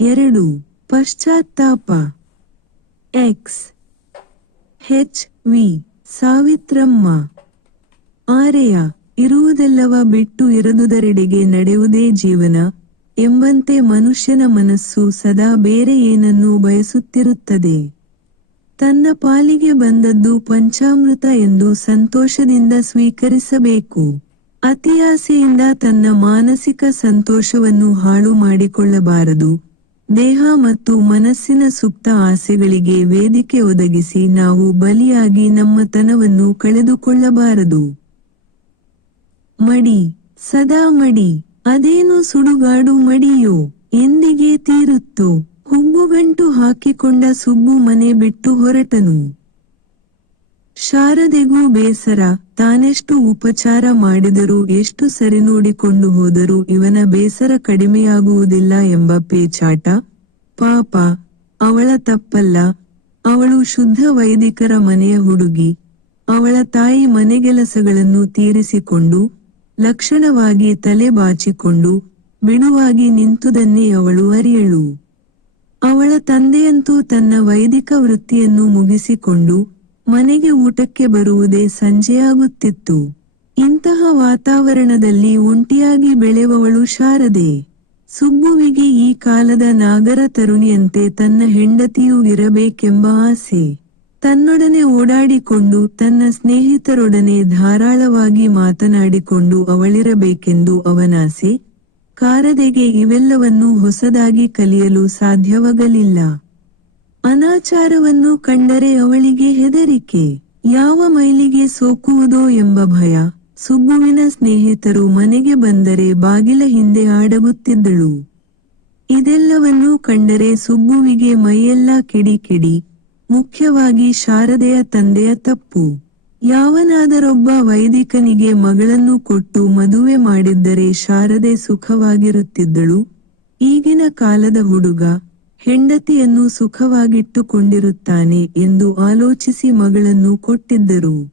ಎರಡು ಪಶ್ಚಾತ್ತಾಪ. X H V Savitramma. ಆರೆಯ, ಇರುವುದೆಲ್ಲವ ಬಿಟ್ಟು ಇರದುದರೆಡೆಗೆ ನಡೆಯುವುದೇ ಜೀವನ ಎಂಬಂತೆ ಮನುಷ್ಯನ ಮನಸ್ಸು ಸದಾ ಬೇರೆ ಏನನ್ನೂ ಬಯಸುತ್ತಿರುತ್ತದೆ. ತನ್ನ ಪಾಲಿಗೆ ಬಂದದ್ದು ಪಂಚಾಮೃತ ಎಂದು ಸಂತೋಷದಿಂದ ಸ್ವೀಕರಿಸಬೇಕು. ಅತಿಯಾಸೆಯಿಂದ ತನ್ನ ಮಾನಸಿಕ ಸಂತೋಷವನ್ನು ಹಾಳು ಮಾಡಿಕೊಳ್ಳಬಾರದು. ದೇಹ ಮತ್ತು ಮನಸ್ಸಿನ ಸುಪ್ತ ಆಸೆಗಳಿಗೆ ವೇದಿಕೆ ಒದಗಿಸಿ ನಾವು ಬಲಿಯಾಗಿ ನಮ್ಮ ತನವನ್ನು ಕಳೆದುಕೊಳ್ಳಬಾರದು. ಮಡಿ, ಸದಾ ಮಡಿ, ಅದೇನು ಸುಡುಗಾಡು ಮಡಿಯೋ, ಎಂದಿಗೆ ತೀರುತ್ತೋ, ಹುಬ್ಬುಗಂಟು ಹಾಕಿಕೊಂಡ ಸುಬ್ಬು ಮನೆ ಬಿಟ್ಟು ಹೊರಟನು. ಶಾರದೆಗೂ ಬೇಸರ. ತಾನೆಷ್ಟು ಉಪಚಾರ ಮಾಡಿದರೂ ಎಷ್ಟು ಸರಿ ನೋಡಿಕೊಂಡು ಹೋದರೂ ಇವನ ಬೇಸರ ಕಡಿಮೆಯಾಗುವುದಿಲ್ಲ ಎಂಬ ಪೇಚಾಟ. ಪಾಪ, ಅವಳ ತಪ್ಪಲ್ಲ. ಅವಳು ಶುದ್ಧ ವೈದಿಕರ ಮನೆಯ ಹುಡುಗಿ. ಅವಳ ತಾಯಿ ಮನೆಗೆಲಸಗಳನ್ನು ತೀರಿಸಿಕೊಂಡು, ಲಕ್ಷಣವಾಗಿ ತಲೆ ಬಾಚಿಕೊಂಡು, ಬಿಡುವಾಗಿ ನಿಂತುದನ್ನೇ ಅವಳು ಅರಿಯಳು. ಅವಳ ತಂದೆಯಂತೂ ತನ್ನ ವೈದಿಕ ವೃತ್ತಿಯನ್ನು ಮುಗಿಸಿಕೊಂಡು ಮನೆಗೆ ಊಟಕ್ಕೆ ಬರುವುದೇ ಸಂಜೆಯಾಗುತ್ತಿತ್ತು. ಇಂತಹ ವಾತಾವರಣದಲ್ಲಿ ಒಂಟಿಯಾಗಿ ಬೆಳೆವವಳು ಶಾರದೆ. ಸುಬ್ಬುವಿಗೆ ಈ ಕಾಲದ ನಾಗರ ತರುಣಿಯಂತೆ ತನ್ನ ಹೆಂಡತಿಯೂ ಇರಬೇಕೆಂಬ ಆಸೆ. ತನ್ನೊಡನೆ ಓಡಾಡಿಕೊಂಡು ತನ್ನ ಸ್ನೇಹಿತರೊಡನೆ ಧಾರಾಳವಾಗಿ ಮಾತನಾಡಿಕೊಂಡು ಅವಳಿರಬೇಕೆಂದು ಅವನಾಸೆ. ಕಾರದೆಗೆ ಇವೆಲ್ಲವನ್ನೂ ಹೊಸದಾಗಿ ಕಲಿಯಲು ಸಾಧ್ಯವಾಗಲಿಲ್ಲ. ಅನಾಚಾರವನ್ನು ಕಂಡರೆ ಅವಳಿಗೆ ಹೆದರಿಕೆ. ಯಾವ ಮೈಲಿಗೆ ಸೋಕುವುದೋ ಎಂಬ ಭಯ. ಸುಬ್ಬುವಿನ ಸ್ನೇಹಿತರು ಮನೆಗೆ ಬಂದರೆ ಬಾಗಿಲ ಹಿಂದೆ ಆಡಗುತ್ತಿದ್ದಳು ಇದೆಲ್ಲವನ್ನೂ ಕಂಡರೆ ಸುಬ್ಬುವಿಗೆ ಮೈಯೆಲ್ಲ ಕಿಡಿ ಕಿಡಿ ಮುಖ್ಯವಾಗಿ ಶಾರದೆಯ ತಂದೆಯ ತಪ್ಪು. ಯಾವನಾದರೊಬ್ಬ ವೈದಿಕನಿಗೆ ಮಗಳನ್ನು ಕೊಟ್ಟು ಮದುವೆ ಮಾಡಿದ್ದರೆ ಶಾರದೆ ಸುಖವಾಗಿರುತ್ತಿದ್ದಳು. ಈಗಿನ ಕಾಲದ ಹುಡುಗ ಹೆಂಡತಿಯನ್ನು ಸುಖವಾಗಿಟ್ಟುಕೊಂಡಿರುತ್ತಾನೆ ಎಂದು ಆಲೋಚಿಸಿ ಮಗಳನ್ನು ಕೊಟ್ಟಿದ್ದರು.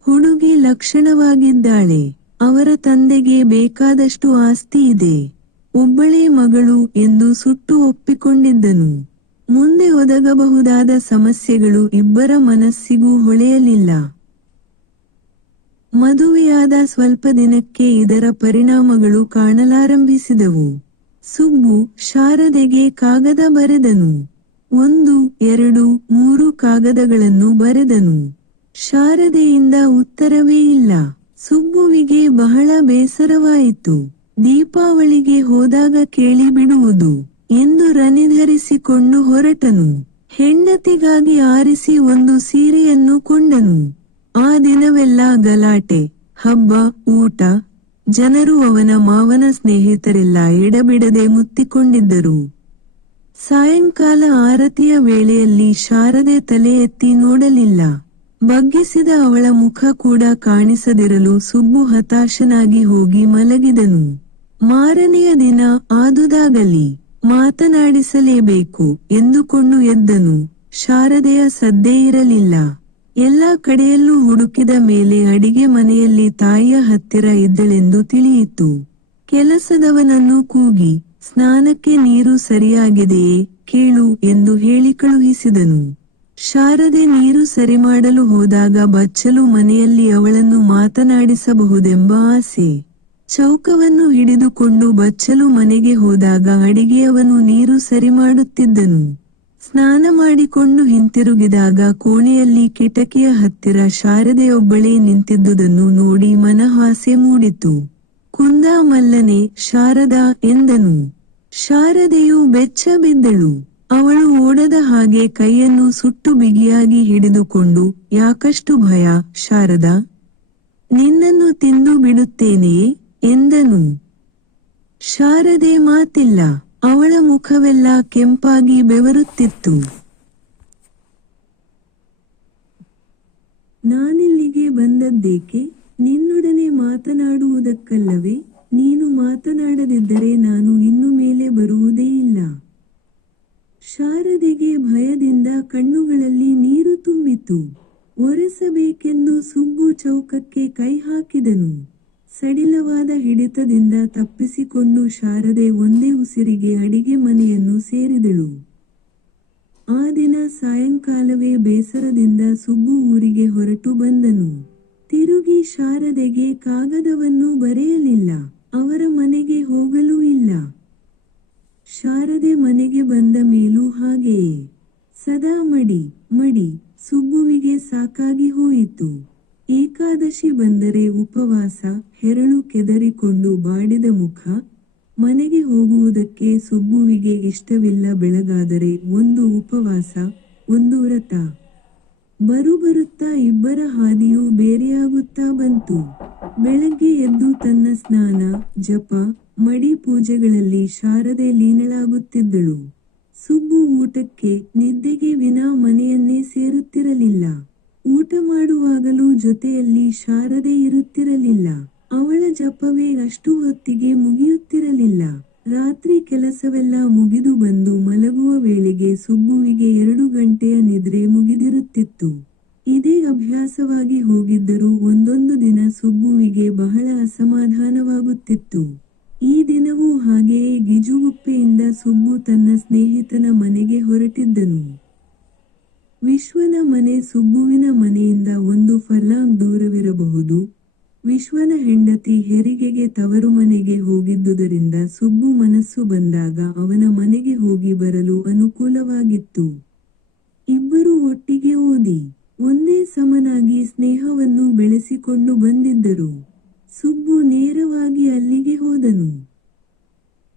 ಹುಡುಗಿ ಲಕ್ಷಣವಾಗಿದ್ದಾಳೆ. ಅವರ ತಂದೆಗೆ ಬೇಕಾದಷ್ಟು ಆಸ್ತಿ ಇದೆ. ಒಬ್ಬಳೇ ಮಗಳು ಎಂದು ಸುಟ್ಟು ಒಪ್ಪಿಕೊಂಡಿದ್ದನು. ಮುಂದೆ ಒದಗಬಹುದಾದ ಸಮಸ್ಯೆಗಳು ಇಬ್ಬರ ಮನಸ್ಸಿಗೂ ಹೊಳೆಯಲಿಲ್ಲ. ಮದುವೆಯಾದ ಸ್ವಲ್ಪ ದಿನಕ್ಕೆ ಇದರ ಪರಿಣಾಮಗಳು ಕಾಣಲಾರಂಭಿಸಿದವು. ಸುಬ್ಬು ಶಾರದೆಗೆ ಕಾಗದ ಬರೆದನು. ಒಂದು, ಎರಡು, ಮೂರು ಕಾಗದಗಳನ್ನು ಬರೆದನು. ಶಾರದೆಯಿಂದ ಉತ್ತರವೇ ಇಲ್ಲ. ಸುಬ್ಬುವಿಗೆ ಬಹಳ ಬೇಸರವಾಯಿತು. ದೀಪಾವಳಿಗೆ ಹೋದಾಗ ಕೇಳಿಬಿಡುವುದು ಎಂದು ರನಿಧರಿಸಿಕೊಂಡು ಹೊರಟನು. ಹೆಂಡತಿಗಾಗಿ ಆರಿಸಿ ಒಂದು ಸೀರೆಯನ್ನು ಕೊಂಡನು. ಆ ದಿನವೆಲ್ಲ ಗಲಾಟೆ, ಹಬ್ಬ, ಊಟ ಜನರು ಅವನ ಮಾವನ ಸ್ನೇಹಿತರೆಲ್ಲ ಎಡಬಿಡದೆ ಮುತ್ತಿಕೊಂಡಿದ್ದರು. ಸಾಯಂಕಾಲ ಆರತಿಯ ವೇಳೆಯಲ್ಲಿ ಶಾರದೆ ತಲೆ ಎತ್ತಿ ನೋಡಲಿಲ್ಲ. ಬಗ್ಗಿಸಿದ ಅವಳ ಮುಖ ಕೂಡ ಕಾಣಿಸದಿರಲು ಸುಬ್ಬು ಹತಾಶನಾಗಿ ಹೋಗಿ ಮಲಗಿದನು. ಮಾರನೆಯ ದಿನ ಆದುದಾಗಲಿ, ಮಾತನಾಡಿಸಲೇಬೇಕು ಎಂದುಕೊಂಡು ಎದ್ದನು. ಶಾರದೆಯ ಸದ್ದೇ ಇರಲಿಲ್ಲ. ಎಲ್ಲ ಕಡೆಯಲ್ಲೂ ಹುಡುಕಿದ ಮೇಲೆ ಅಡಿಗೆ ಮನೆಯಲ್ಲಿ ತಾಯಿಯ ಹತ್ತಿರ ಇದ್ದಳೆಂದು ತಿಳಿಯಿತು. ಕೆಲಸದವನನ್ನು ಕೂಗಿ, ಸ್ನಾನಕ್ಕೆ ನೀರು ಸರಿಯಾಗಿದೆಯೇ? ಕೇಳು ಎಂದು ಹೇಳಿ ಕಳುಹಿಸಿದನು. ಶಾರದೆ ನೀರು ಸರಿ ಮಾಡಲು ಹೋದಾಗ ಬಚ್ಚಲು ಮನೆಯಲ್ಲಿ ಅವಳನ್ನು ಮಾತನಾಡಿಸಬಹುದೆಂಬ ಆಸೆ. ಚೌಕವನ್ನು ಹಿಡಿದುಕೊಂಡು ಬಚ್ಚಲು ಮನೆಗೆ ಹೋದಾಗ ಅಡಿಗೆಯವನು ನೀರು ಸರಿ ಮಾಡುತ್ತಿದ್ದನು. ಸ್ನಾನ ಮಾಡಿಕೊಂಡು ಹಿಂತಿರುಗಿದಾಗ ಕೋಣೆಯಲ್ಲಿ ಕಿಟಕಿಯ ಹತ್ತಿರ ಶಾರದೆಯೊಬ್ಬಳೇ ನಿಂತಿದ್ದುದನ್ನು ನೋಡಿ ಮನಹಾಸೆ ಮೂಡಿತು. ಕುಂದಾ ಮಲ್ಲನೆ, ಶಾರದಾ ಎಂದನು. ಶಾರದೆಯು ಬೆಚ್ಚ ಬಿದ್ದಳು. ಅವಳು ಓಡದ ಹಾಗೆ ಕೈಯನ್ನು ಸುಟ್ಟು ಬಿಗಿಯಾಗಿ ಹಿಡಿದುಕೊಂಡು, ಯಾಕಷ್ಟು ಭಯ, ಶಾರದ? ನಿನ್ನನ್ನು ತಿಂದು ಬಿಡುತ್ತೇನೆ ಎಂದನು. ಶಾರದೆ ಮಾತಿಲ್ಲ. ಅವಳ ಮುಖವೆಲ್ಲ ಕೆಂಪಾಗಿ ಬೆವರುತ್ತಿತ್ತು. ನಾನಿಲ್ಲಿಗೆ ಬಂದದ್ದೇಕೆ? ನಿನ್ನೊಡನೆ ಮಾತನಾಡುವುದಕ್ಕಲ್ಲವೇ? ನೀನು ಮಾತನಾಡದಿದ್ದರೆ ನಾನು ಇನ್ನು ಮೇಲೆ ಬರುವುದೇ ಇಲ್ಲ. ಶಾರದೆಗೆ ಭಯದಿಂದ ಕಣ್ಣುಗಳಲ್ಲಿ ನೀರು ತುಂಬಿತು. ಒರೆಸಬೇಕೆಂದು ಸುಬ್ಬು ಚೌಕಕ್ಕೆ ಕೈ ಹಾಕಿದನು. ಸಡಿಲವಾದ ಹಿಡಿತದಿಂದ ತಪ್ಪಿಸಿಕೊಂಡು ಶಾರದೆ ಒಂದೇ ಉಸಿರಿಗೆ ಅಡಿಗೆ ಮನೆಯನ್ನು ಸೇರಿದಳು. ಆ ದಿನ ಸಾಯಂಕಾಲವೇ ಬೇಸರದಿಂದ ಸುಬ್ಬು ಊರಿಗೆ ಹೊರಟು ಬಂದನು. ತಿರುಗಿ ಶಾರದೆಗೆ ಕಾಗದವನ್ನು ಬರೆಯಲಿಲ್ಲ. ಅವರ ಮನೆಗೆ ಹೋಗಲೂ ಇಲ್ಲ. ಶಾರದೆ ಮನೆಗೆ ಬಂದ ಮೇಲೂ ಹಾಗೆಯೇ. ಸದಾ ಮಡಿ ಮಡಿ, ಸುಬ್ಬುವಿಗೆ ಸಾಕಾಗಿ ಹೋಯಿತು. ಏಕಾದಶಿ ಬಂದರೆ ಉಪವಾಸ, ಹೆರಳು ಕೆದರಿಕೊಂಡು ಬಾಡಿದ ಮುಖ, ಮನೆಗೆ ಹೋಗುವುದಕ್ಕೆ ಸುಬ್ಬುವಿಗೆ ಇಷ್ಟವಿಲ್ಲ ಬೆಳಗಾದರೆ ಒಂದು ಉಪವಾಸ, ಒಂದು ವ್ರತ. ಬರುಬರುತ್ತಾ ಇಬ್ಬರ ಹಾದಿಯೂ ಬೇರೆಯಾಗುತ್ತಾ ಬಂತು. ಬೆಳಗ್ಗೆ ಎದ್ದು ತನ್ನ ಸ್ನಾನ, ಜಪ, ಮಡಿ ಪೂಜೆಗಳಲ್ಲಿ ಶಾರದೆ ಲೀನಳಾಗುತ್ತಿದ್ದಳು. ಸುಬ್ಬು ಊಟಕ್ಕೆ ನಿದ್ದೆಗೆ ವಿನಾ ಮನೆಯನ್ನೇ ಸೇರುತ್ತಿರಲಿಲ್ಲ. ಊಟ ಮಾಡುವಾಗಲೂ ಜೊತೆಯಲ್ಲಿ ಶಾರದೆ ಇರುತ್ತಿರಲಿಲ್ಲ. ಅವಳ ಜಪವೇ ಅಷ್ಟು ಹೊತ್ತಿಗೆ ಮುಗಿಯುತ್ತಿರಲಿಲ್ಲ. ರಾತ್ರಿ ಕೆಲಸವೆಲ್ಲ ಮುಗಿದು ಬಂದು ಮಲಗುವ ವೇಳೆಗೆ ಸುಬ್ಬುವಿಗೆ ಎರಡು ಗಂಟೆಯ ನಿದ್ರೆ ಮುಗಿದಿರುತ್ತಿತ್ತು. ಇದೇ ಅಭ್ಯಾಸವಾಗಿ ಹೋಗಿದ್ದರೂ ಒಂದೊಂದು ದಿನ ಸುಬ್ಬುವಿಗೆ ಬಹಳ ಅಸಮಾಧಾನವಾಗುತ್ತಿತ್ತು. ಈ ದಿನವೂ ಹಾಗೆಯೇ ಗಿಜುಗುಪ್ಪೆಯಿಂದ ಸುಬ್ಬು ತನ್ನ ಸ್ನೇಹಿತನ ಮನೆಗೆ ಹೊರಟಿದ್ದನು. ವಿಶ್ವನ ಮನೆ ಸುಬ್ಬುವಿನ ಮನೆಯಿಂದ ಒಂದು ಫರ್ಲಾಂಗ್ ದೂರವಿರಬಹುದು. ವಿಶ್ವನ ಹೆಂಡತಿ ಹೆರಿಗೆಗೆ ತವರು ಮನೆಗೆ ಹೋಗಿದ್ದುದರಿಂದ ಸುಬ್ಬು ಮನಸ್ಸು ಬಂದಾಗ ಅವನ ಮನೆಗೆ ಹೋಗಿ ಬರಲು ಅನುಕೂಲವಾಗಿತ್ತು. ಇಬ್ಬರು ಒಟ್ಟಿಗೆ ಓದಿ, ಒಂದೇ ಸಮನಾಗಿ ಸ್ನೇಹವನ್ನು ಬೆಳೆಸಿಕೊಂಡು ಬಂದಿದ್ದರು. ಸುಬ್ಬು ನೇರವಾಗಿ ಅಲ್ಲಿಗೆ ಹೋದನು.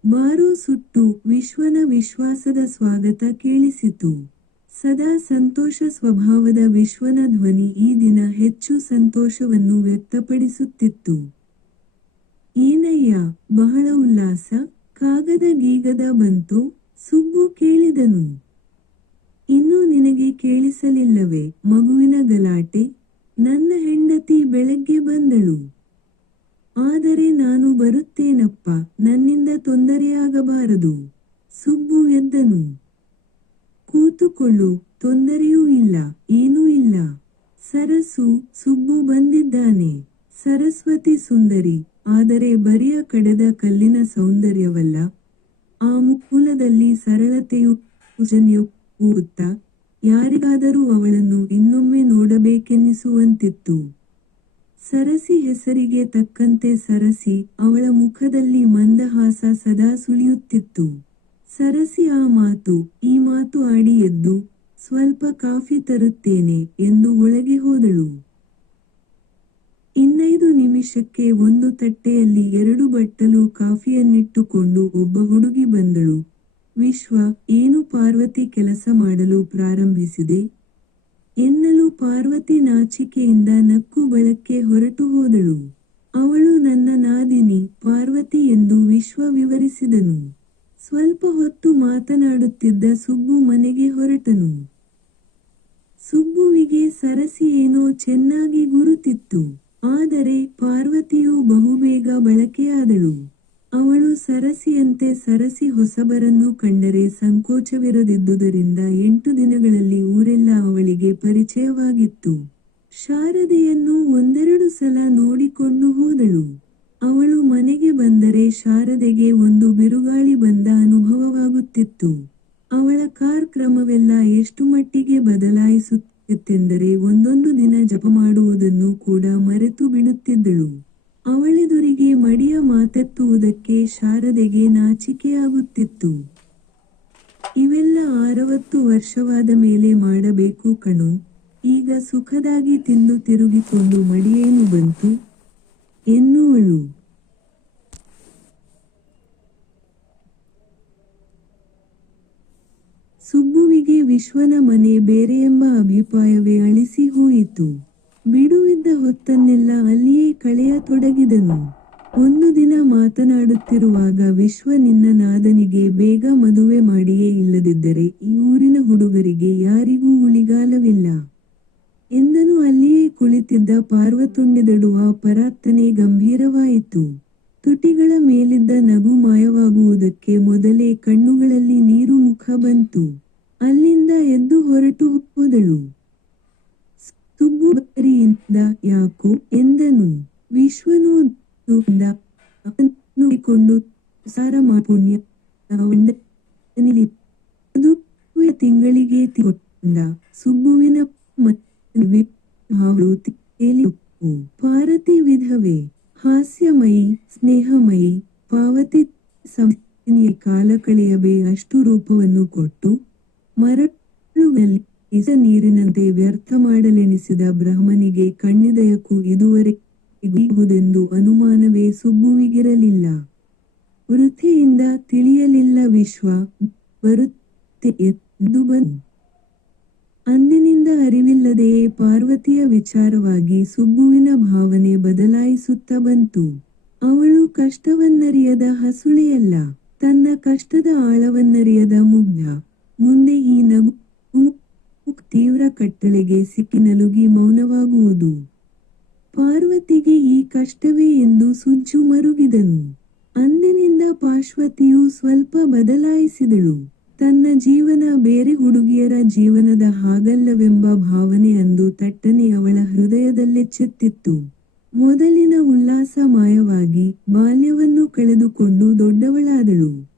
ಬಾರೋ ಸುಟ್ಟು ವಿಶ್ವನ ವಿಶ್ವಾಸದ ಸ್ವಾಗತ ಕೇಳಿಸಿತು. ಸದಾ ಸಂತೋಷ ಸ್ವಭಾವದ ವಿಶ್ವನ ಧ್ವನಿ ಈ ದಿನ ಹೆಚ್ಚು ಸಂತೋಷವನ್ನು ವ್ಯಕ್ತಪಡಿಸುತ್ತಿತ್ತು. ಏನಯ್ಯ, ಬಹಳ ಉಲ್ಲಾಸ, ಕಾಗದ ಗೀಗದ ಬಂತು, ಸುಬ್ಬು ಕೇಳಿದನು. ಇನ್ನೂ ನಿನಗೆ ಕೇಳಿಸಲಿಲ್ಲವೇ, ಮಗುವಿನ ಗಲಾಟೆ? ನನ್ನ ಹೆಂಡತಿ ಬೆಳಗ್ಗೆ ಬಂದಳು. ಆದರೆ ನಾನು ಬರುತ್ತೇನಪ್ಪ, ನನ್ನಿಂದ ತೊಂದರೆಯಾಗಬಾರದು, ಸುಬ್ಬು ಎದ್ದನು. ಕೂತುಕೊಳ್ಳು, ತೊಂದರೆಯೂ ಇಲ್ಲ, ಏನೂ ಇಲ್ಲ. ಸರಸು ಸುಬ್ಬು ಬಂದಿದ್ದಾನೆ. ಸರಸ್ವತಿ ಸುಂದರಿ, ಆದರೆ ಬರಿಯ ಕಡೆದ ಕಲ್ಲಿನ ಸೌಂದರ್ಯವಲ್ಲ? ಆ ಮುಕುಲದಲ್ಲಿ ಸರಳತೆಯು ಪೂಜನೆಯುತ್ತ ಯಾರಿಗಾದರೂ ಅವಳನ್ನು ಇನ್ನೊಮ್ಮೆ ನೋಡಬೇಕೆನ್ನಿಸುವಂತಿತ್ತು. ಸರಸಿ ಹೆಸರಿಗೆ ತಕ್ಕಂತೆ ಸರಸಿ ಅವಳ ಮುಖದಲ್ಲಿ ಮಂದಹಾಸ ಸದಾ ಸುಳಿಯುತ್ತಿತ್ತು. ಸರಸಿ ಆ ಮಾತು, ಈ ಮಾತು ಆಡಿ ಎದ್ದು ಸ್ವಲ್ಪ ಕಾಫಿ ತರುತ್ತೇನೆ ಎಂದು ಒಳಗೆ ಹೋದಳು. ಇನ್ನೈದು ನಿಮಿಷಕ್ಕೆ ಒಂದು ತಟ್ಟೆಯಲ್ಲಿ ಎರಡು ಬಟ್ಟಲು ಕಾಫಿಯನ್ನಿಟ್ಟುಕೊಂಡು ಒಬ್ಬ ಹುಡುಗಿ ಬಂದಳು. ವಿಶ್ವ, ಏನು ಪಾರ್ವತಿ ಕೆಲಸ ಮಾಡಲು ಪ್ರಾರಂಭಿಸಿದೆ? ಎನ್ನಲು ಪಾರ್ವತಿ ನಾಚಿಕೆಯಿಂದ ನಕ್ಕು ಬಳಕ್ಕೆ ಹೊರಟು ಹೋದಳು. ಅವಳು ನನ್ನ ನಾದಿನಿ, ಪಾರ್ವತಿ ಎಂದು ವಿಶ್ವ ವಿವರಿಸಿದನು. ಸ್ವಲ್ಪ ಹೊತ್ತು ಮಾತನಾಡುತ್ತಿದ್ದ ಸುಬ್ಬು ಮನೆಗೆ ಹೊರಟನು. ಸುಬ್ಬುವಿಗೆ ಸರಸಿ ಏನೋ ಚೆನ್ನಾಗಿ ಗುರುತಿತ್ತು. ಆದರೆ ಪಾರ್ವತಿಯು ಬಹುಬೇಗ ಬಳಕೆಯಾದಳು. ಅವಳು ಸರಸಿಯಂತೆ ಸರಸಿ ಹೊಸಬರನ್ನು ಕಂಡರೆ ಸಂಕೋಚವಿರದಿದ್ದುದರಿಂದ ಎಂಟು ದಿನಗಳಲ್ಲಿ ಊರೆಲ್ಲ ಅವಳಿಗೆ ಪರಿಚಯವಾಗಿತ್ತು. ಶಾರದೆಯನ್ನು ಒಂದೆರಡು ಸಲ ನೋಡಿಕೊಂಡು ಹೋದಳು. ಅವಳು ಮನೆಗೆ ಬಂದರೆ ಶಾರದೆಗೆ ಒಂದು ಬಿರುಗಾಳಿ ಬಂದ ಅನುಭವವಾಗುತ್ತಿತ್ತು. ಅವಳ ಕಾರ್ಯಕ್ರಮವೆಲ್ಲ ಎಷ್ಟು ಮಟ್ಟಿಗೆ ಬದಲಾಯಿಸುತ್ತಿತ್ತೆಂದರೆ ಒಂದೊಂದು ದಿನ ಜಪ ಮಾಡುವುದನ್ನು ಕೂಡ ಮರೆತು ಬಿಡುತ್ತಿದ್ದಳು. ಅವಳೆದುರಿಗೆ ಮಡಿಯ ಮಾತೆತ್ತುವುದಕ್ಕೆ ಶಾರದೆಗೆ ನಾಚಿಕೆಯಾಗುತ್ತಿತ್ತು. ಇವೆಲ್ಲ ಅರವತ್ತು ವರ್ಷವಾದ ಮೇಲೆ ಮಾಡಬೇಕು ಕಣು. ಈಗ ಸುಖದಾಗಿ ತಿಂದು ತಿರುಗಿಕೊಂಡು ಮಡಿಯೇನು ಬಂತು? ಎನ್ನುವಳು. ಸುಬ್ಬುವಿಗೆ ವಿಶ್ವನ ಮನೆ ಬೇರೆ ಎಂಬ ಅಭಿಪ್ರಾಯವೇ ಅಳಿಸಿ ಹೋಯಿತು. ಬಿಡುವಿದ್ದ ಹೊತ್ತನ್ನೆಲ್ಲ ಅಲ್ಲಿಯೇ ಕಳೆಯತೊಡಗಿದನು ಒಂದು ದಿನ ಮಾತನಾಡುತ್ತಿರುವಾಗ ವಿಶ್ವ ನಿನ್ನ ನಾದನಿಗೆ ಬೇಗ ಮದುವೆ ಮಾಡಿಯೇ ಇಲ್ಲದಿದ್ದರೆ ಈ ಊರಿನ ಹುಡುಗರಿಗೆ ಯಾರಿಗೂ ಉಳಿಗಾಲವಿಲ್ಲ ಎಂದನು ಅಲ್ಲಿಯೇ ಕುಳಿತಿದ್ದ ಪಾರ್ವತುಂಡಿದಡುವ ಪರಾರ್ಥನೆ ಗಂಭೀರವಾಯಿತು. ತುಟಿಗಳ ಮೇಲಿದ್ದ ನಗು ಮಾಯವಾಗುವುದಕ್ಕೆ ಮೊದಲೇ ಕಣ್ಣುಗಳಲ್ಲಿ ನೀರು ಮುಖ ಬಂತು. ಅಲ್ಲಿಂದ ಎದ್ದು ಹೊರಟು ಹೋದಳು. ಸುಬ್ಬು ಬರಿಯಿಂದ ಯಾಕೋ? ಎಂದನು. ವಿಶ್ವನು ನುಡಿಕೊಂಡು ಸಾರ ಮಾಪುಣ್ಯ ಅದು ತಿಂಗಳಿಗೆ ತಿಂಡ ಸುಬ್ಬುವಿನ ಮನೆ. ಪಾರತಿ ವಿಧವೆ, ಹಾಸ್ಯಮಯಿ, ಸ್ನೇಹಮಯಿ, ಪಾವತಿ ಕಾಲ ಕಳೆಯಬೇ ಅಷ್ಟು ರೂಪವನ್ನು ಕೊಟ್ಟು, ಮರಳುವಲ್ಲಿ ಇಸ ನೀರಿನಂತೆ ವ್ಯರ್ಥ ಮಾಡಲೆನಿಸಿದ ಬ್ರಹ್ಮನಿಗೆ ಕಣ್ಣಿದಯಕ್ಕೂ ಇದುವರೆಗುವುದೆಂದು ಅನುಮಾನವೇ ಸುಬ್ಬುವಿಗಿರಲಿಲ್ಲ. ವೃತ್ತಿಯಿಂದ ತಿಳಿಯಲಿಲ್ಲ ವಿಶ್ವ, ಬರುತ್ತೆ ಎಂದು ಬಂದು ಅಂದಿನಿಂದ ಅರಿವಿಲ್ಲದೆಯೇ ಪಾರ್ವತಿಯ ವಿಚಾರವಾಗಿ ಸುಬ್ಬುವಿನ ಭಾವನೆ ಬದಲಾಯಿಸುತ್ತ ಬಂತು. ಅವಳು ಕಷ್ಟವನ್ನರಿಯದ ಹಸುಳೆಯಲ್ಲ, ತನ್ನ ಕಷ್ಟದ ಆಳವನ್ನರಿಯದ ಮುಗ್ಧ. ಮುಂದೆ ಈ ನಗು ತೀವ್ರ ಕಟ್ಟಳೆಗೆ ಸಿಕ್ಕಿ ನಲುಗಿ ಮೌನವಾಗುವುದು. ಪಾರ್ವತಿಗೆ ಈ ಕಷ್ಟವೇ ಎಂದು ಸುಜ್ಜು ಮರುಗಿದನು. ಅಂದಿನಿಂದ ಪಾರ್ಶ್ವತಿಯು ಸ್ವಲ್ಪ ಬದಲಾಯಿಸಿದಳು. ತನ್ನ ಜೀವನ ಬೇರೆ ಹುಡುಗಿಯರ ಜೀವನದ ಹಾಗಲ್ಲವೆಂಬ ಭಾವನೆ ಅಂದು ತಟ್ಟನೆ ಅವಳ ಹೃದಯದಲ್ಲೆಚ್ಚೆತ್ತಿತ್ತು ಮೊದಲಿನ ಉಲ್ಲಾಸ ಮಾಯವಾಗಿ ಬಾಲ್ಯವನ್ನು ಕಳೆದುಕೊಂಡು ದೊಡ್ಡವಳಾದಳು.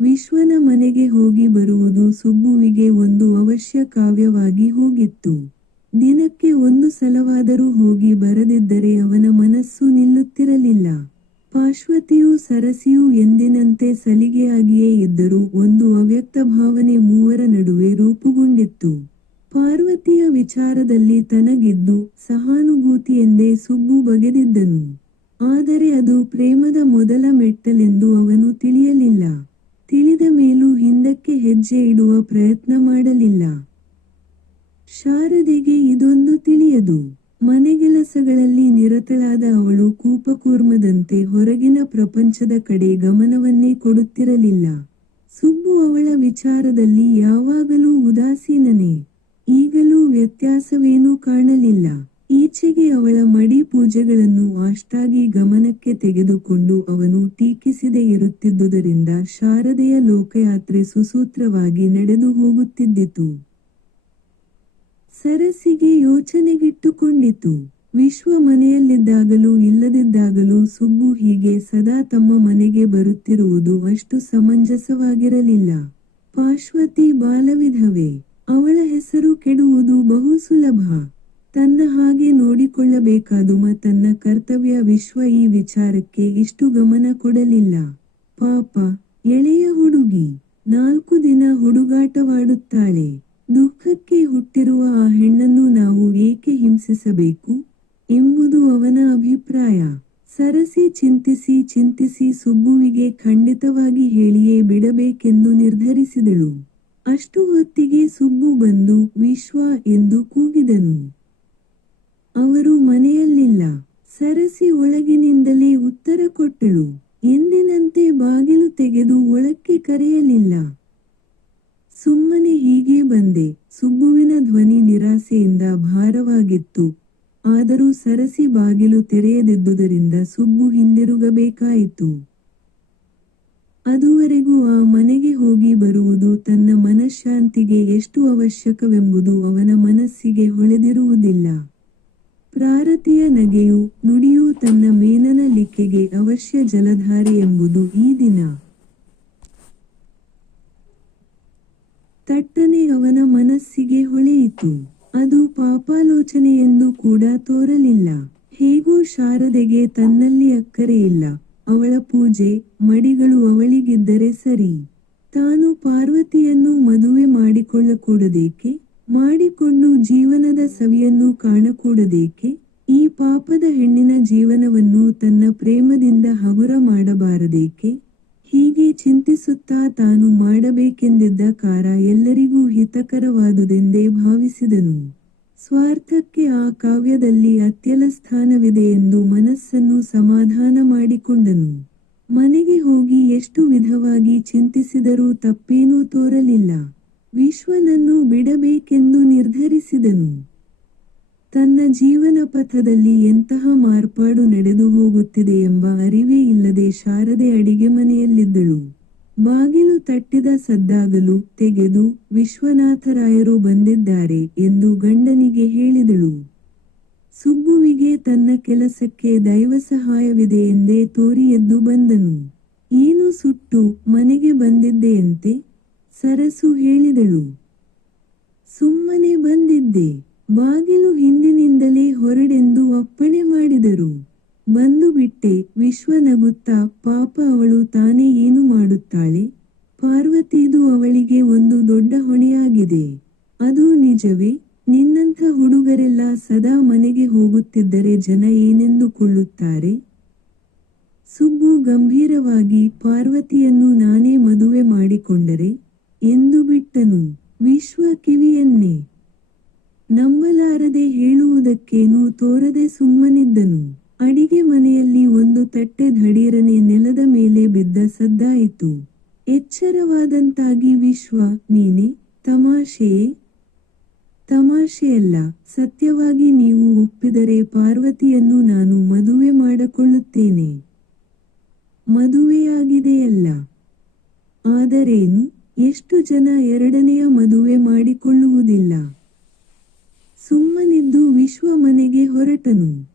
ವಿಶ್ವನ ಮನೆಗೆ ಹೋಗಿ ಬರುವುದು ಸುಬ್ಬುವಿಗೆ ಒಂದು ಅವಶ್ಯ ಕಾವ್ಯವಾಗಿ ಹೋಗಿತ್ತು. ದಿನಕ್ಕೆ ಒಂದು ಸಲವಾದರೂ ಹೋಗಿ ಬರದಿದ್ದರೆ ಅವನ ಮನಸ್ಸು ನಿಲ್ಲುತ್ತಿರಲಿಲ್ಲ. ಪಾರ್ಶ್ವತಿಯೂ ಸರಸಿಯೂ ಎಂದಿನಂತೆ ಸಲಿಗೆಯಾಗಿಯೇ ಇದ್ದರೂ ಒಂದು ಅವ್ಯಕ್ತ ಭಾವನೆ ಮೂವರ ನಡುವೆ ರೂಪುಗೊಂಡಿತ್ತು. ಪಾರ್ವತಿಯ ವಿಚಾರದಲ್ಲಿ ತನಗಿದ್ದು ಸಹಾನುಭೂತಿ ಎಂದೇ ಸುಬ್ಬು ಬಗೆದಿದ್ದನು. ಆದರೆ ಅದು ಪ್ರೇಮದ ಮೊದಲ ಮೆಟ್ಟಲೆಂದು ಅವನು ತಿಳಿಯಲಿಲ್ಲ. ತಿಳಿದ ಮೇಲೂ ಹಿಂದಕ್ಕೆ ಹೆಜ್ಜೆ ಇಡುವ ಪ್ರಯತ್ನ ಮಾಡಲಿಲ್ಲ. ಶಾರದೆಗೆ ಇದೊಂದು ತಿಳಿಯದು. ಮನೆಗೆಲಸಗಳಲ್ಲಿ ನಿರತಳಾದ ಅವಳು ಕೂಪಕೂರ್ಮದಂತೆ ಹೊರಗಿನ ಪ್ರಪಂಚದ ಕಡೆ ಗಮನವನ್ನೇ ಕೊಡುತ್ತಿರಲಿಲ್ಲ. ಸುಬ್ಬು ಅವಳ ವಿಚಾರದಲ್ಲಿ ಯಾವಾಗಲೂ ಉದಾಸೀನನೇ. ಈಗಲೂ ವ್ಯತ್ಯಾಸವೇನೂ ಕಾಣಲಿಲ್ಲ. ಈಚೆಗೆ ಅವಳ ಮಡಿ ಪೂಜೆಗಳನ್ನು ಅಷ್ಟಾಗಿ ಗಮನಕ್ಕೆ ತೆಗೆದುಕೊಂಡು ಅವನು ಟೀಕಿಸದೆ ಇರುತ್ತಿದ್ದುದರಿಂದ ಶಾರದೆಯ ಲೋಕಯಾತ್ರೆ ಸುಸೂತ್ರವಾಗಿ ನಡೆದು ಹೋಗುತ್ತಿದ್ದಿತು. ಸರಸಿಗೆ ಯೋಚನೆಗಿಟ್ಟುಕೊಂಡಿತು. ವಿಶ್ವ ಮನೆಯಲ್ಲಿದ್ದಾಗಲೂ ಇಲ್ಲದಿದ್ದಾಗಲೂ ಸುಬ್ಬು ಹೀಗೆ ಸದಾ ತಮ್ಮ ಮನೆಗೆ ಬರುತ್ತಿರುವುದು ಅಷ್ಟು ಸಮಂಜಸವಾಗಿರಲಿಲ್ಲ. ಪಾಶ್ವತಿ ಬಾಲವಿಧವೆ, ಅವಳ ಹೆಸರು ಕೆಡುವುದು ಬಹು ಸುಲಭ. ತನ್ನ ಹಾಗೆ ನೋಡಿಕೊಳ್ಳಬೇಕಾದುಮ ತನ್ನ ಕರ್ತವ್ಯ ವಿಶ್ವ ಈ ವಿಚಾರಕ್ಕೆ ಇಷ್ಟು ಗಮನ ಕೊಡಲಿಲ್ಲ. ಪಾಪ, ಎಳೆಯ ಹುಡುಗಿ, ನಾಲ್ಕು ದಿನ ಹುಡುಗಾಟವಾಡುತ್ತಾಳೆ. ದುಃಖಕ್ಕೆ ಹುಟ್ಟಿರುವ ಆ ಹೆಣ್ಣನ್ನು ನಾವು ಏಕೆ ಹಿಂಸಿಸಬೇಕು ಎಂಬುದು ಅವನ ಅಭಿಪ್ರಾಯ. ಸರಸಿ ಚಿಂತಿಸಿ ಚಿಂತಿಸಿ ಸುಬ್ಬುವಿಗೆ ಖಂಡಿತವಾಗಿ ಹೇಳಿಯೇ ಬಿಡಬೇಕೆಂದು ನಿರ್ಧರಿಸಿದಳು. ಅಷ್ಟು ಹೊತ್ತಿಗೆ ಸುಬ್ಬು ಬಂದು ವಿಶ್ವ ಎಂದು ಕೂಗಿದನು. ಅವರು ಮನೆಯಲ್ಲಿಲ್ಲ. ಸರಸಿ ಒಳಗಿನಿಂದಲೇ ಉತ್ತರ ಕೊಟ್ಟಳು. ಎಂದಿನಂತೆ ಬಾಗಿಲು ತೆಗೆದು ಒಳಕ್ಕೆ ಕರೆಯಲಿಲ್ಲ. ಸುಮ್ಮನೆ ಹೀಗೆ ಬಂದೆ. ಸುಬ್ಬುವಿನ ಧ್ವನಿ ನಿರಾಸೆಯಿಂದ ಭಾರವಾಗಿತ್ತು. ಆದರೂ ಸರಸಿ ಬಾಗಿಲು ತೆರೆಯದಿದ್ದುದರಿಂದ ಸುಬ್ಬು ಹಿಂದಿರುಗಬೇಕಾಯಿತು. ಅದುವರೆಗೂ ಆ ಮನೆಗೆ ಹೋಗಿ ಬರುವುದು ತನ್ನ ಮನಃಶಾಂತಿಗೆ ಎಷ್ಟು ಅವಶ್ಯಕವೆಂಬುದು ಅವನ ಮನಸ್ಸಿಗೆ ಹೊಳೆದಿರುವುದಿಲ್ಲ. ಪ್ರಾರತಿಯ ನಗೆಯು ನುಡಿಯೂ ತನ್ನ ಮೇನನ ಲಿಕ್ಕೆಗೆ ಅವಶ್ಯ ಜಲಧಾರೆ ಎಂಬುದು ಈ ದಿನ. ತಟ್ಟನೆ ಅವನ ಮನಸ್ಸಿಗೆ ಹೊಳೆಯಿತು. ಅದು ಪಾಪಾಲೋಚನೆಯೆಂದು ಕೂಡ ತೋರಲಿಲ್ಲ. ಹೇಗೂ ಶಾರದೆಗೆ ತನ್ನಲ್ಲಿ ಅಕ್ಕರೆ ಇಲ್ಲ. ಅವಳ ಪೂಜೆ, ಮಡಿಗಳು ಅವಳಿಗಿದ್ದರೆ ಸರಿ. ತಾನು ಪಾರ್ವತಿಯನ್ನು ಮದುವೆ ಮಾಡಿಕೊಳ್ಳಕೂಡದೇಕೆ? ಮಾಡಿಕೊಂಡು ಜೀವನದ ಸವಿಯನ್ನು ಕಾಣಕೂಡದೇಕೆ? ಈ ಪಾಪದ ಹೆಣ್ಣಿನ ಜೀವನವನ್ನು ತನ್ನ ಪ್ರೇಮದಿಂದ ಹಗುರ ಮಾಡಬಾರದೇಕೆ? ಹೀಗೆ ಚಿಂತಿಸುತ್ತಾ ತಾನು ಮಾಡಬೇಕೆಂದಿದ್ದ ಕಾರ ಎಲ್ಲರಿಗೂ ಹಿತಕರವಾದುದೆಂದೇ ಭಾವಿಸಿದನು. ಸ್ವಾರ್ಥಕ್ಕೆ ಆ ಕಾವ್ಯದಲ್ಲಿ ಅತ್ಯಲ ಸ್ಥಾನವಿದೆ ಎಂದು ಮನಸ್ಸನ್ನು ಸಮಾಧಾನ ಮಾಡಿಕೊಂಡನು. ಮನೆಗೆ ಹೋಗಿ ಎಷ್ಟು ವಿಧವಾಗಿ ಚಿಂತಿಸಿದರೂ ತಪ್ಪೇನೂ ತೋರಲಿಲ್ಲ. ವಿಶ್ವನನ್ನು ಬಿಡಬೇಕೆಂದು ನಿರ್ಧರಿಸಿದನು. ತನ್ನ ಜೀವನ ಪಥದಲ್ಲಿ ಎಂತಹ ಮಾರ್ಪಾಡು ನಡೆದು ಹೋಗುತ್ತಿದೆ ಎಂಬ ಅರಿವೇ ಇಲ್ಲದೆ ಶಾರದೆ ಅಡಿಗೆ ಮನೆಯಲ್ಲಿದ್ದಳು. ಬಾಗಿಲು ತಟ್ಟಿದ ಸದ್ದಾಗಲು ತೆಗೆದು ವಿಶ್ವನಾಥರಾಯರು ಬಂದಿದ್ದಾರೆ ಎಂದು ಗಂಡನಿಗೆ ಹೇಳಿದಳು. ಸುಬ್ಬುವಿಗೆ ತನ್ನ ಕೆಲಸಕ್ಕೆ ದೈವ ಸಹಾಯವಿದೆ ಎಂದೇ ತೋರಿ ಎದ್ದು ಬಂದನು. ಏನು ಸುಟ್ಟು ಮನೆಗೆ ಬಂದಿದ್ದೆಯಂತೆ ಸರಸು ಹೇಳಿದಳು. ಸುಮ್ಮನೆ ಬಂದಿದ್ದೆ. ಬಾಗಿಲು ಹಿಂದಿನಿಂದಲೇ ಹೊರಡೆಂದು ಅಪ್ಪಣೆ ಮಾಡಿದರು. ಬಂದು ಬಿಟ್ಟೆ, ವಿಶ್ವ ನಗುತ್ತಾ, ಪಾಪ ಅವಳು ತಾನೇ ಏನು ಮಾಡುತ್ತಾಳೆ? ಪಾರ್ವತಿದು ಅವಳಿಗೆ ಒಂದು ದೊಡ್ಡ ಹೊಣೆಯಾಗಿದೆ. ಅದು ನಿಜವೇ? ನಿನ್ನಂಥ ಹುಡುಗರೆಲ್ಲ ಸದಾ ಮನೆಗೆ ಹೋಗುತ್ತಿದ್ದರೆ ಜನ ಏನೆಂದುಕೊಳ್ಳುತ್ತಾರೆ? ಸುಬ್ಬು ಗಂಭೀರವಾಗಿ, ಪಾರ್ವತಿಯನ್ನು ನಾನೇ ಮದುವೆ ಮಾಡಿಕೊಂಡರೆ? ಎಂದು ಬಿಟ್ಟನು. ವಿಶ್ವ ಕಿವಿಯನ್ನೇ ನಂಬಲಾರದೆ ಹೇಳುವುದಕ್ಕೇನು ತೋರದೆ ಸುಮ್ಮನಿದ್ದನು. ಅಡಿಗೆ ಮನೆಯಲ್ಲಿ ಒಂದು ತಟ್ಟೆ ಧಡೀರನೆ ನೆಲದ ಮೇಲೆ ಬಿದ್ದ ಸದ್ದಾಯಿತು. ಎಚ್ಚರವಾದಂತಾಗಿ, ವಿಶ್ವ, ನೀನೆ, ತಮಾಷೆಯೇ? ತಮಾಷೆಯಲ್ಲ, ಸತ್ಯವಾಗಿ ನೀವು ಒಪ್ಪಿದರೆ ಪಾರ್ವತಿಯನ್ನು ನಾನು ಮದುವೆ ಮಾಡಿಕೊಳ್ಳುತ್ತೇನೆ. ಮದುವೆಯಾಗಿದೆಯಲ್ಲ. ಆದರೇನು? ಎಷ್ಟು ಜನ ಎರಡನೆಯ ಮದುವೆ ಮಾಡಿಕೊಳ್ಳುವುದಿಲ್ಲ. ಸುಮ್ಮನಿದ್ದು ವಿಶ್ವ ಮನೆಗೆ ಹೊರಟನು.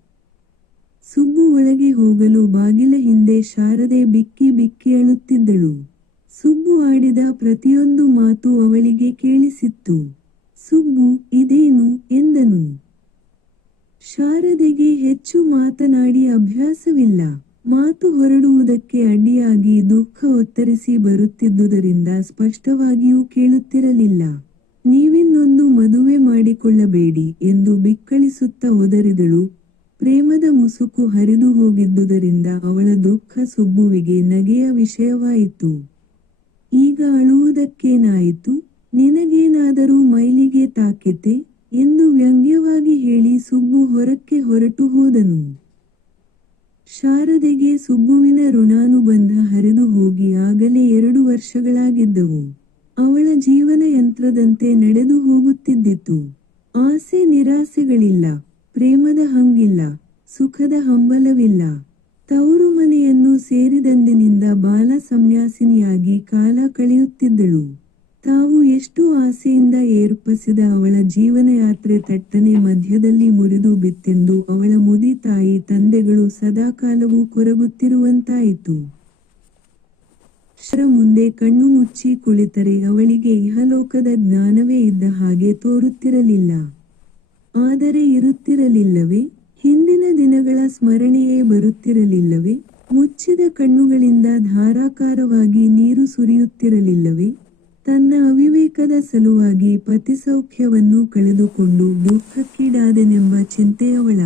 ಸುಬ್ಬು ಒಳಗೆ ಹೋಗಲು ಬಾಗಿಲ ಹಿಂದೆ ಶಾರದೆ ಬಿಕ್ಕಿ ಬಿಕ್ಕಿ ಅಳುತ್ತಿದ್ದಳು. ಸುಬ್ಬು ಆಡಿದ ಪ್ರತಿಯೊಂದು ಮಾತು ಅವಳಿಗೆ ಕೇಳಿಸಿತ್ತು. ಸುಬ್ಬು, ಇದೇನು? ಎಂದನು. ಶಾರದೆಗೆ ಹೆಚ್ಚು ಮಾತನಾಡಿ ಅಭ್ಯಾಸವಿಲ್ಲ. ಮಾತು ಹೊರಡುವುದಕ್ಕೆ ಅಡ್ಡಿಯಾಗಿ ದುಃಖ ಒತ್ತರಿಸಿ ಬರುತ್ತಿದ್ದುದರಿಂದ ಸ್ಪಷ್ಟವಾಗಿಯೂ ಕೇಳುತ್ತಿರಲಿಲ್ಲ. ನೀವಿನ್ನೊಂದು ಮದುವೆ ಮಾಡಿಕೊಳ್ಳಬೇಡಿ ಎಂದು ಬಿಕ್ಕಳಿಸುತ್ತ ಒದರಿದಳು ಪ್ರೇಮದ ಮುಸುಕು ಹರಿದು ಹೋಗಿದ್ದುದರಿಂದ ಅವಳ ದುಃಖ ಸುಬ್ಬುವಿಗೆ ನಗೆಯ ವಿಷಯವಾಯಿತು. ಈಗ ಅಳುವುದಕ್ಕೇನಾಯಿತು? ನಿನಗೇನಾದರೂ ಮೈಲಿಗೆ ತಾಕಿತೆ? ಎಂದು ವ್ಯಂಗ್ಯವಾಗಿ ಹೇಳಿ ಸುಬ್ಬು ಹೊರಕ್ಕೆ ಹೊರಟು ಹೋದನು. ಶಾರದೆಗೆ ಸುಬ್ಬುವಿನ ಋಣಾನುಬಂಧ ಹರಿದು ಹೋಗಿ ಆಗಲೇ ಎರಡು ವರ್ಷಗಳಾಗಿದ್ದವು. ಅವಳ ಜೀವನ ಯಂತ್ರದಂತೆ ನಡೆದು ಹೋಗುತ್ತಿದ್ದಿತು. ಆಸೆ ನಿರಾಸೆಗಳಿಲ್ಲ, ಪ್ರೇಮದ ಹಂಗಿಲ್ಲ, ಸುಖದ ಹಂಬಲವಿಲ್ಲ. ತವರು ಮನೆಯನ್ನು ಸೇರಿದಂದಿನಿಂದ ಬಾಲ ಸಂನ್ಯಾಸಿನಿಯಾಗಿ ಕಾಲ ಕಳೆಯುತ್ತಿದ್ದಳು. ತಾವು ಎಷ್ಟು ಆಸೆಯಿಂದ ಏರ್ಪಸಿದ ಅವಳ ಜೀವನ ಯಾತ್ರೆ ತಟ್ಟನೆ ಮಧ್ಯದಲ್ಲಿ ಮುರಿದು ಬಿತ್ತೆಂದು ಅವಳ ಮುದಿ ತಾಯಿ ತಂದೆಗಳು ಸದಾಕಾಲವೂ ಕೊರಗುತ್ತಿರುವಂತಾಯಿತು. ಶರ ಮುಂದೆ ಕಣ್ಣು ಮುಚ್ಚಿ ಕುಳಿತರೆ ಅವಳಿಗೆ ಇಹಲೋಕದ ಜ್ಞಾನವೇ ಇದ್ದ ಹಾಗೆ ತೋರುತ್ತಿರಲಿಲ್ಲ. ಆದರೆ ಇರುತ್ತಿರಲಿಲ್ಲವೇ? ಹಿಂದಿನ ದಿನಗಳ ಸ್ಮರಣೆಯೇ ಬರುತ್ತಿರಲಿಲ್ಲವೇ? ಮುಚ್ಚಿದ ಕಣ್ಣುಗಳಿಂದ ಧಾರಾಕಾರವಾಗಿ ನೀರು ಸುರಿಯುತ್ತಿರಲಿಲ್ಲವೇ? ತನ್ನ ಅವಿವೇಕದ ಸಲುವಾಗಿ ಪತಿಸೌಖ್ಯವನ್ನು ಕಳೆದುಕೊಂಡು ದುಃಖಕ್ಕೀಡಾದನೆಂಬ ಚಿಂತೆಯವಳ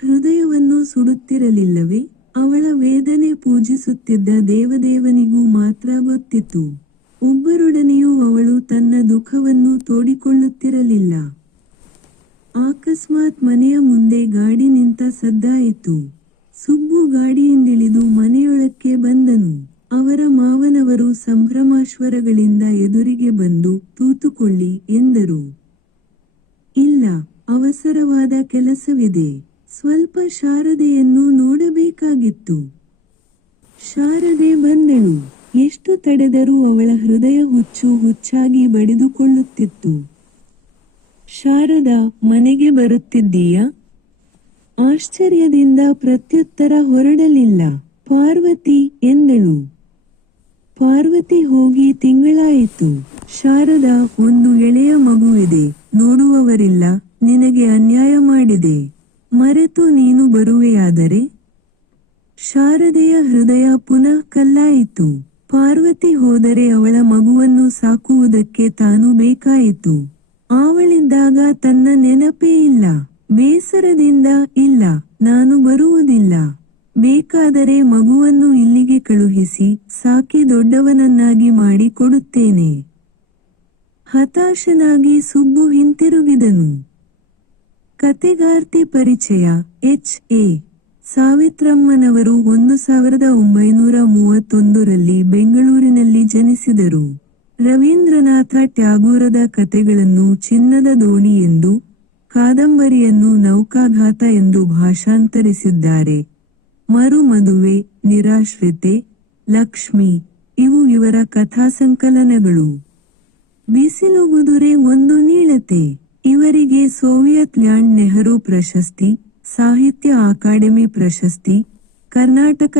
ಹೃದಯವನ್ನು ಸುಡುತ್ತಿರಲಿಲ್ಲವೇ? ಅವಳ ವೇದನೆ ಪೂಜಿಸುತ್ತಿದ್ದ ದೇವದೇವನಿಗೂ ಮಾತ್ರ ಗೊತ್ತಿತ್ತು. ಒಬ್ಬರೊಡನೆಯೂ ಅವಳು ತನ್ನ ದುಃಖವನ್ನು ತೋಡಿಕೊಳ್ಳುತ್ತಿರಲಿಲ್ಲ. ಅಕಸ್ಮಾತ್ ಮನೆಯ ಮುಂದೆ ಗಾಡಿ ನಿಂತ ಸದ್ದಾಯಿತು. ಸುಬ್ಬು ಗಾಡಿಯಿಂದಿಳಿದು ಮನೆಯೊಳಕ್ಕೆ ಬಂದನು. ಅವರ ಮಾವನವರು ಸಂಭ್ರಮಾಶ್ವರಗಳಿಂದ ಎದುರಿಗೆ ಬಂದು ತೂತುಕೊಳ್ಳಿ ಎಂದರು. ಇಲ್ಲ, ಅವಸರವಾದ ಕೆಲಸವಿದೆ. ಸ್ವಲ್ಪ ಶಾರದೆಯನ್ನು ನೋಡಬೇಕಾಗಿತ್ತು. ಶಾರದೆ ಬಂದಳು. ಎಷ್ಟು ತಡೆದರೂ ಅವಳ ಹೃದಯ ಹುಚ್ಚು ಹುಚ್ಚಾಗಿ ಬಡಿದುಕೊಳ್ಳುತ್ತಿತ್ತು. ಶಾರದಾ, ಮನೆಗೆ ಬರುತ್ತಿದ್ದೀಯಾ? ಆಶ್ಚರ್ಯದಿಂದ ಪ್ರತ್ಯುತ್ತರ ಹೊರಡಲಿಲ್ಲ. ಪಾರ್ವತಿ ಎಂದಳು. ಪಾರ್ವತಿ ಹೋಗಿ ತಿಂಗಳಾಯಿತು. ಶಾರದಾ, ಒಂದು ಎಳೆಯ ಮಗುವಿದೆ. ನೋಡುವವರಿಲ್ಲ. ನಿನಗೆ ಅನ್ಯಾಯ ಮಾಡಿದೆ. ಮರೆತು ನೀನು ಬರುವೆಯಾದರೆ ಶಾರದೆಯ ಹೃದಯ ಪುನಃ ಕಲ್ಲಾಯಿತು. ಪಾರ್ವತಿ ಹೋದರೆ ಅವಳ ಮಗುವನ್ನು ಸಾಕುವುದಕ್ಕೆ ತಾನು ಬೇಕಾಯಿತು. ಅವಳಿದ್ದಾಗ ತನ್ನ ನೆನಪೇ ಇಲ್ಲ. ಬೇಸರದಿಂದ ಇಲ್ಲ, ನಾನು ಬರುವುದಿಲ್ಲ. ಬೇಕಾದರೆ ಮಗುವನ್ನು ಇಲ್ಲಿಗೆ ಕಳುಹಿಸಿ ಸಾಕಿ ದೊಡ್ಡವನನ್ನಾಗಿ ಮಾಡಿ ಕೊಡುತ್ತೇನೆ ಹತಾಶನಾಗಿ ಸುಬ್ಬು ಹಿಂತಿರುಗಿದನು. ಕತೆಗಾರ್ತಿ ಪರಿಚಯ, ಎಚ್. ಎ. ಸಾವಿತ್ರಮ್ಮನವರು ಒಂದು ಸಾವಿರದ ಒಂಬೈನೂರ ಮೂವತ್ತೊಂದರಲ್ಲಿ ಬೆಂಗಳೂರಿನಲ್ಲಿ ಜನಿಸಿದರು. ರವೀಂದ್ರನಾಥ ಟ್ಯಾಗೋರದ ಕತೆಗಳನ್ನು ಚಿನ್ನದ ದೋಣಿ ಎಂದು, ಕಾದಂಬರಿಯನ್ನು ನೌಕಾಘಾತ ಎಂದು ಭಾಷಾಂತರಿಸಿದ್ದಾರೆ. ಮರುಮದುವೆ, ನಿರಾಶ್ರಿತೆ, ಲಕ್ಷ್ಮಿ ಇವು ಇವರ ಕಥಾಸಂಕಲನಗಳು. ಬಿಸಿಲುಗುದುರೆ ಒಂದು ನೀಳತೆ. ಇವರಿಗೆ ಸೋವಿಯತ್ ಲ್ಯಾಂಡ್ ನೆಹರು ಪ್ರಶಸ್ತಿ ಸಾಹಿತ್ಯ ಅಕಾಡೆಮಿ ಪ್ರಶಸ್ತಿ ಕರ್ನಾಟಕ